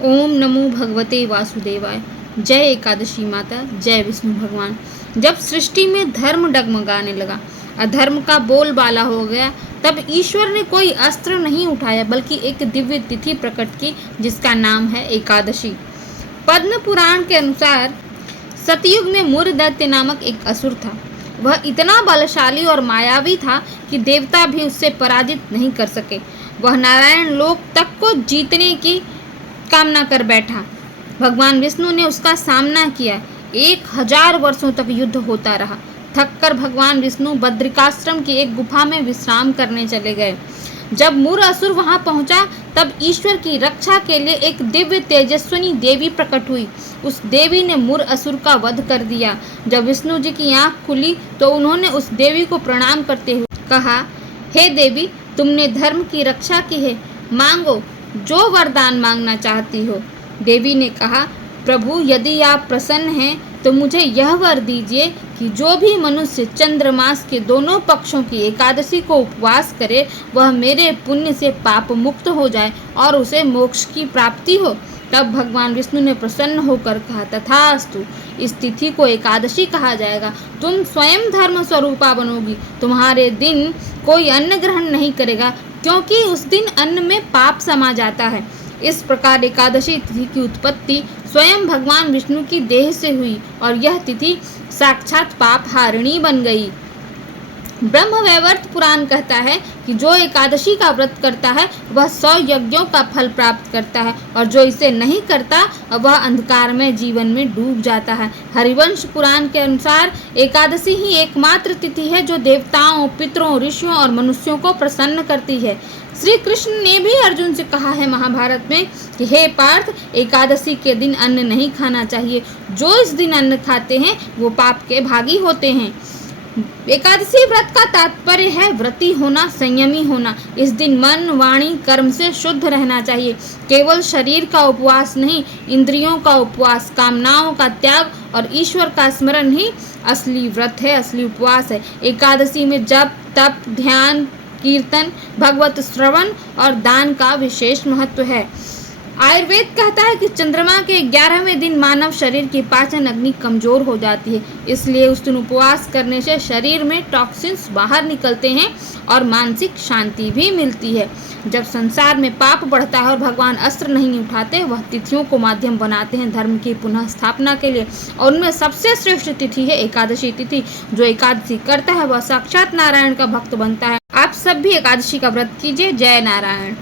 ओम नमो भगवते वासुदेवाय। जय एकादशी माता, जय विष्णु भगवान। जब सृष्टि में धर्म डगमगाने लगा, अधर्म का बोलबाला हो गया, तब ईश्वर ने कोई अस्त्र नहीं उठाया बल्कि एक दिव्य तिथि प्रकट की जिसका नाम है एकादशी। पद्म पुराण के अनुसार सतयुग में मुर दैत्य नामक एक असुर था। वह इतना बलशाली और मायावी था कि देवता भी उससे पराजित नहीं कर सके। वह नारायण लोक तक को जीतने की कामना कर बैठा। भगवान विष्णु ने उसका सामना किया। 1000 वर्षों तक युद्ध होता रहा। थककर भगवान विष्णु बद्रिकाश्रम की एक गुफा में विश्राम करने चले गए। जब मुर असुर वहां पहुंचा, तब ईश्वर की रक्षा के लिए एक दिव्य तेजस्विनी देवी प्रकट हुई। उस देवी ने मुर असुर का वध कर दिया। जब विष्णु जी की आंख खुली तो उन्होंने उस देवी को प्रणाम करते हुए कहा, हे देवी, तुमने धर्म की रक्षा की है, मांगो जो वरदान मांगना चाहती हो। देवी ने कहा, प्रभु, यदि आप प्रसन्न हैं तो मुझे यह वर दीजिए कि जो भी मनुष्य चंद्रमास के दोनों पक्षों की एकादशी को उपवास करे, वह मेरे पुण्य से पाप मुक्त हो जाए और उसे मोक्ष की प्राप्ति हो। तब भगवान विष्णु ने प्रसन्न होकर कहा, तथास्तु, इस तिथि को एकादशी कहा जाएगा। तुम स्वयं धर्म स्वरूपा बनोगी। तुम्हारे दिन कोई अन्न ग्रहण नहीं करेगा, क्योंकि उस दिन अन्न में पाप समा जाता है। इस प्रकार एकादशी तिथि की उत्पत्ति स्वयं भगवान विष्णु की देह से हुई और यह तिथि साक्षात पाप हारिणी बन गई। ब्रह्मवैवर्त पुराण कहता है कि जो एकादशी का व्रत करता है वह 100 यज्ञों का फल प्राप्त करता है और जो इसे नहीं करता वह अंधकार में जीवन में डूब जाता है। हरिवंश पुराण के अनुसार एकादशी ही एकमात्र तिथि है जो देवताओं, पितरों, ऋषियों और मनुष्यों को प्रसन्न करती है। श्री कृष्ण ने भी अर्जुन से कहा है महाभारत में कि हे पार्थ, एकादशी के दिन अन्न नहीं खाना चाहिए। जो इस दिन अन्न खाते हैं वो पाप के भागी होते हैं। एकादशी व्रत का तात्पर्य है व्रती होना, संयमी होना। इस दिन मन, वाणी, कर्म से शुद्ध रहना चाहिए। केवल शरीर का उपवास नहीं, इंद्रियों का उपवास, कामनाओं का त्याग और ईश्वर का स्मरण ही असली व्रत है, असली उपवास है। एकादशी में जप, तप, ध्यान, कीर्तन, भगवत श्रवण और दान का विशेष महत्व है। आयुर्वेद कहता है कि चंद्रमा के 11वें दिन मानव शरीर की पाचन अग्नि कमजोर हो जाती है, इसलिए उस दिन उपवास करने से शरीर में टॉक्सिन्स बाहर निकलते हैं और मानसिक शांति भी मिलती है। जब संसार में पाप बढ़ता है और भगवान अस्त्र नहीं उठाते, वह तिथियों को माध्यम बनाते हैं धर्म की पुनः स्थापना के लिए, और उनमें सबसे श्रेष्ठ तिथि है एकादशी तिथि। जो एकादशी करता है वह साक्षात नारायण का भक्त बनता है। आप सब भी एकादशी का व्रत कीजिए। जय नारायण।